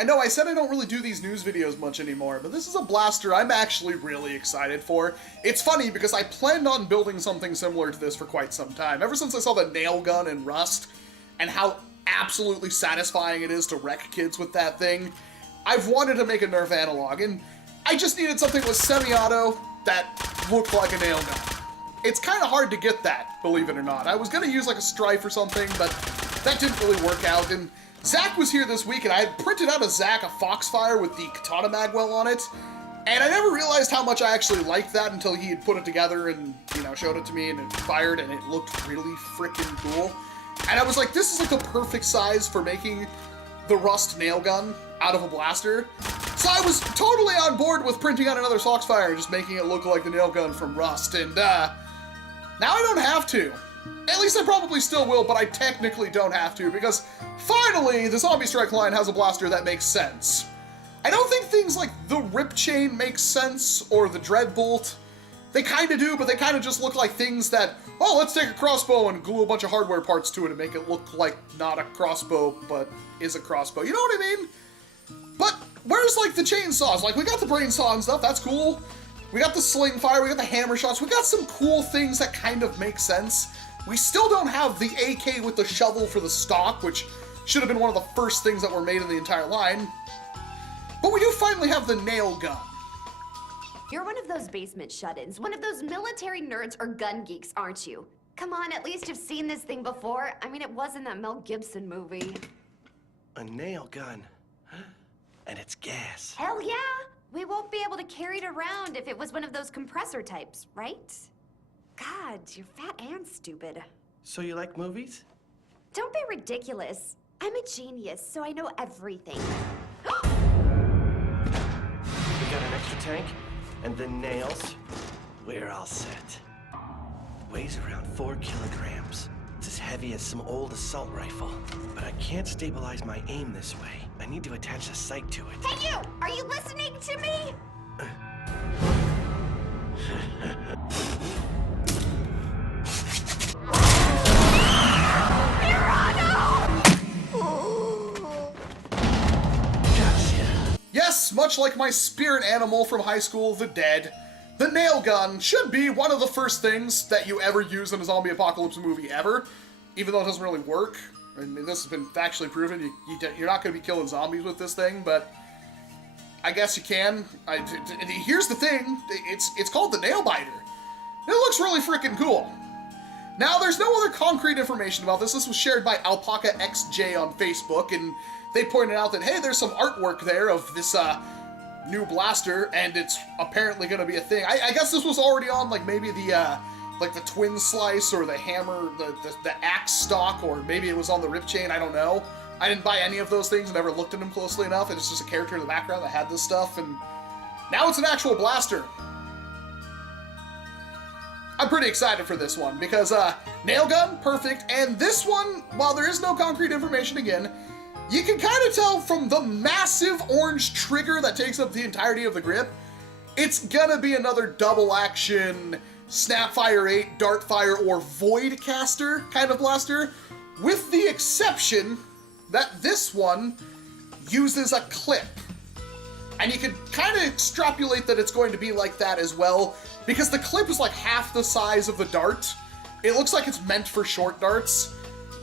I know I said I don't really do these news videos much anymore, but this is a blaster I'm actually really excited for. It's funny because I planned on building something similar to this for quite some time. Ever since I saw the nail gun in Rust, and how absolutely satisfying it is to wreck kids with that thing, I've wanted to make a NERF analog, and I just needed something with semi-auto that looked like a nail gun. It's kind of hard to get that, believe it or not. I was going to use like a Strife or something, but that didn't really work out, and Zach was here this week, and I had printed out of Zach a Foxfire with the Katana Magwell on it, and I never realized how much I actually liked that until he had put it together and, you know, showed it to me, and it fired, and it looked really freaking cool. And I was like, this is like the perfect size for making the Rust nail gun out of a blaster. So I was totally on board with printing out another Foxfire and just making it look like the nail gun from Rust, and now I don't have to. At least I probably still will, but I technically don't have to, because finally the Zombie Strike line has a blaster that makes sense. I don't think things like the Rip Chain make sense, or the Dreadbolt. They kind of do, but they kind of just look like things that, oh, let's take a crossbow and glue a bunch of hardware parts to it and make it look like not a crossbow, but is a crossbow. You know what I mean? But where's, like, the chainsaws? Like, we got the brain saw and stuff, that's cool. We got the sling fire, we got the hammer shots, we got some cool things that kind of make sense. We still don't have the AK with the shovel for the stock, which should have been one of the first things that were made in the entire line. But we do finally have the nail gun. You're one of those basement shut-ins, one of those military nerds or gun geeks, aren't you? Come on, at least you've seen this thing before. I mean, it was in that Mel Gibson movie. A nail gun. And it's gas. Hell yeah! We won't be able to carry it around if it was one of those compressor types, right? God, you're fat and stupid. So you like movies? Don't be ridiculous. I'm a genius, so I know everything. We got an extra tank, and the nails. We're all set. Weighs around 4 kilograms. It's as heavy as some old assault rifle. But I can't stabilize my aim this way. I need to attach a sight to it. Hey you! Are you listening to me? Yes, much like my spirit animal from high school, the dead, the nail gun should be one of the first things that you ever use in a zombie apocalypse movie ever, even though it doesn't really work. I mean, this has been factually proven. You're not going to be killing zombies with this thing, but I guess you can. Here's the thing. It's called the NAILBITER. It looks really freaking cool. Now, there's no other concrete information about this. This was shared by Alpaca XJ on Facebook, and they pointed out that, hey, there's some artwork there of this new blaster, and it's apparently going to be a thing. I guess this was already on, like, maybe the like the twin slice or the hammer, the axe stock, or maybe it was on the Rip Chain, I don't know. I didn't buy any of those things, never looked at them closely enough. It's just a character in the background that had this stuff, and now it's an actual blaster. I'm pretty excited for this one, because nail gun, perfect, and this one, while there is no concrete information again, you can kind of tell from the massive orange trigger that takes up the entirety of the grip, it's gonna be another double action Snapfire 8, Dartfire, or Void Caster kind of blaster, with the exception that this one uses a clip. And you can kind of extrapolate that it's going to be like that as well, because the clip is like half the size of the dart. It looks like it's meant for short darts,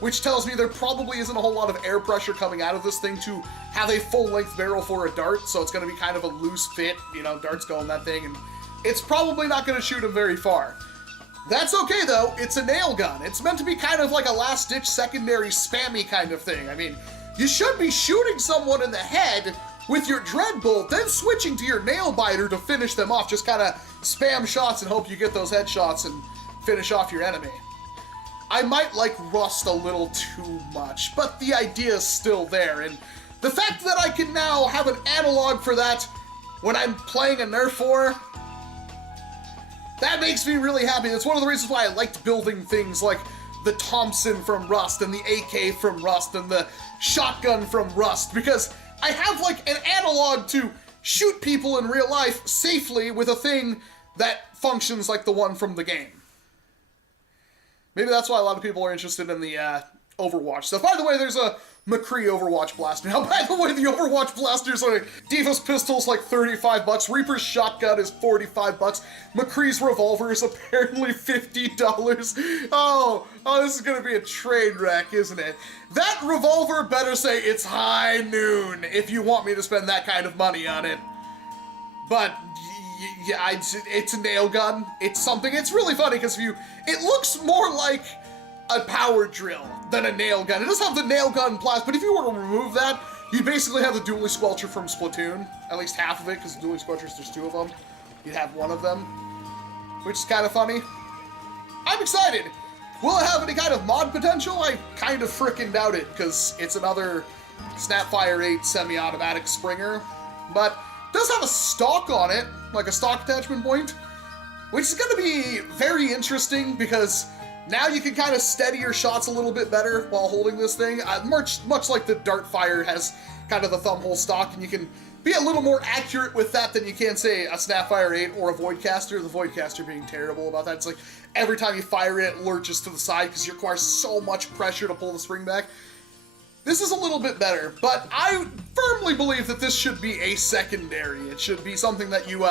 which tells me there probably isn't a whole lot of air pressure coming out of this thing to have a full-length barrel for a dart, so it's going to be kind of a loose fit, you know, darts go in that thing, and it's probably not going to shoot him very far. That's okay, though. It's a nail gun. It's meant to be kind of like a last-ditch secondary spammy kind of thing. I mean, you should be shooting someone in the head with your Dreadbolt, then switching to your NAILBITER to finish them off. Just kind of spam shots and hope you get those headshots and finish off your enemy. I might like Rust a little too much, but the idea is still there, and the fact that I can now have an analog for that when I'm playing a NERF war, that makes me really happy. That's one of the reasons why I liked building things like the Thompson from Rust, and the AK from Rust, and the shotgun from Rust, because I have like an analog to shoot people in real life safely with a thing that functions like the one from the game. Maybe that's why a lot of people are interested in the Overwatch stuff. By the way, there's a McCree Overwatch blaster. Now, by the way, the Overwatch blasters are Diva's pistol's like 35 bucks. Reaper's shotgun is 45 bucks. McCree's revolver is apparently $50. Oh, this is gonna be a train wreck, isn't it? That revolver better say it's high noon if you want me to spend that kind of money on it. But yeah, it's a nail gun. It's something. It's really funny because it looks more like a power drill than a nail gun. It does have the nail gun blast, but if you were to remove that, you'd basically have the dually squelcher from Splatoon. At least half of it, because the dually squelchers, there's 2 of them. You'd have 1 of them, which is kind of funny. I'm excited. Will it have any kind of mod potential? I kind of frickin' doubt it, because it's another Snapfire 8 semi-automatic Springer, but it does have a stock on it, like a stock attachment point, which is going to be very interesting, because now you can kind of steady your shots a little bit better while holding this thing. Much like the Dartfire has kind of the thumb hole stock, and you can be a little more accurate with that than you can, say, a Snapfire 8 or a Voidcaster. The Voidcaster being terrible about that. It's like every time you fire it, it lurches to the side because you require so much pressure to pull the spring back. This is a little bit better, but I firmly believe that this should be a secondary. It should be something that you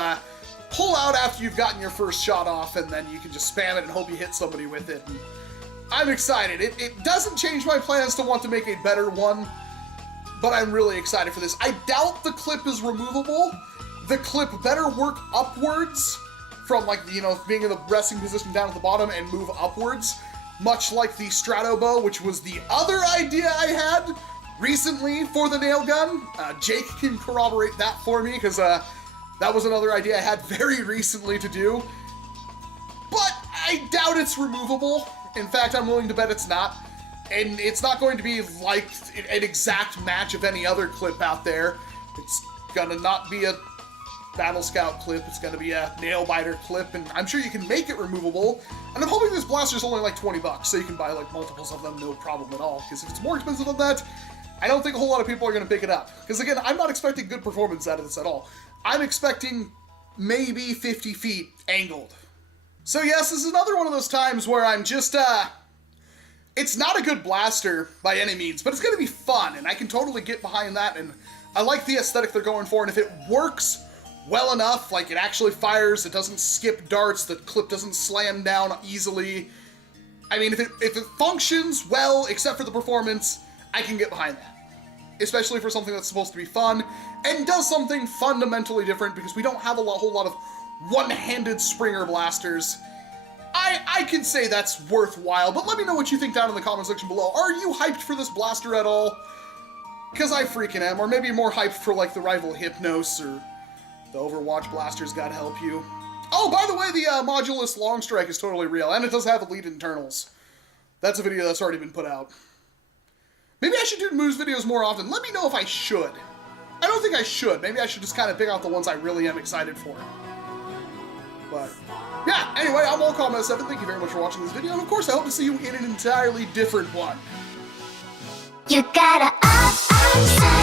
pull out after you've gotten your first shot off, and then you can just spam it and hope you hit somebody with it. And I'm excited. It doesn't change my plans to want to make a better one, but I'm really excited for this. I doubt the clip is removable. The clip better work upwards from, like, you know, being in the resting position down at the bottom and move upwards, much like the Stratobow, which was the other idea I had recently for the nail gun. Jake can corroborate that for me, because that was another idea I had very recently to do, but I doubt it's removable. In fact, I'm willing to bet it's not, and it's not going to be like an exact match of any other clip out there. It's gonna not be a Battle Scout clip, it's gonna be a NAILBITER clip, and I'm sure you can make it removable, and I'm hoping this blaster's only like 20 bucks, so you can buy like multiples of them, no problem at all, because if it's more expensive than that, I don't think a whole lot of people are gonna pick it up. Because again, I'm not expecting good performance out of this at all. I'm expecting maybe 50 feet angled. So yes, this is another one of those times where I'm just, it's not a good blaster by any means, but it's gonna be fun, and I can totally get behind that, and I like the aesthetic they're going for, and if it works well enough, like it actually fires, it doesn't skip darts, the clip doesn't slam down easily. I mean, if it functions well, except for the performance, I can get behind that. Especially for something that's supposed to be fun, and does something fundamentally different, because we don't have a whole lot of one-handed Springer blasters. I can say that's worthwhile, but let me know what you think down in the comment section below. Are you hyped for this blaster at all? Because I freaking am, or maybe more hyped for like the rival Hypnos, or the Overwatch blasters, God help you. Oh, by the way, the Modulus Long Strike is totally real, and it does have elite internals. That's a video that's already been put out. Maybe I should do moves videos more often. Let me know if I should. I don't think I should. Maybe I should just kind of pick out the ones I really am excited for. But, yeah, anyway, I'm Walcom S7. Thank you very much for watching this video, and of course, I hope to see you in an entirely different one. You gotta up,